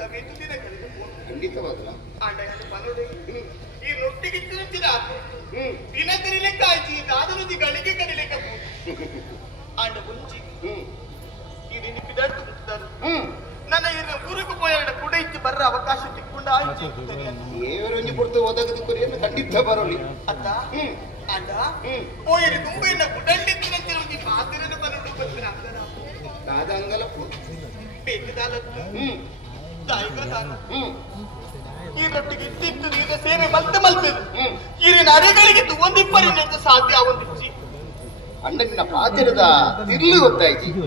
ಅವೆಂದು ದಿನಗಳಿಗೆ ಖಂಡಿತವಾಗಲ್ಲ ಆಂಡ ಮನೋದೆ ಈ ರೊಟ್ಟಿಗೆ ತಿನ್ನುತ್ತಿನ ದಿನ ಕರಿಲೆಕ್ಕ ಆಯ್ತು ಈ ದಾದಲುದಿ ಗಳಿಗೆ ಕರಿಲೆಕ್ಕ ಆಂಡ ಮುಂಚಿ ಈ ನಿನ್ನ ಪಿದಾಡ್ತು ಮುಟ್ಟಾರು ನನ್ನ ಇನ್ನು ಊರಿಗೆ ಪೋಯಾಡ ಕೂಡ ಇತ್ತು ಬರ್ರ ಅವಕಾಶ ತಿಕ್ಕೊಂಡ ಆಯ್ತು ಏವರೊಂಜಿ ಕೊಡ್ತು ಒದಗದು ಕೊರಿಯನ್ನು ಖಂಡಿತ ಬರೋಲಿ ಅತ್ತ ಆಂಡ ಪೋಯರಿ ತುಂಬ ಇನ್ನ ಗುಡಂಡಿತ್ತಿನಂತಿನ ಒಂದು ಮಾತಿನ ಬರೋಡು ಬರ್ತೀನಿ ಅಂಗನ ಕಾದಂಗಲ ಬೇಕದಾಲತ್ತು ತಾಯಿಗದಾನ ಈ ರೊಟ್ಟಿಗೆ ಇಟ್ಟಿತ್ತು ನೀರ ಸೇವೆ ಮಲ್ತದು ಈ ನರೆಗಳಿಗೆ ಒಂದಿಬ್ಬರಿ ಸಾಧ್ಯ ಒಂದಿಚ್ಚಿ ಅಂಡ ನಿನ್ನ ಪಾತಿರದ ತಿರ್ಲಿ ಗೊತ್ತಾಯ್ತು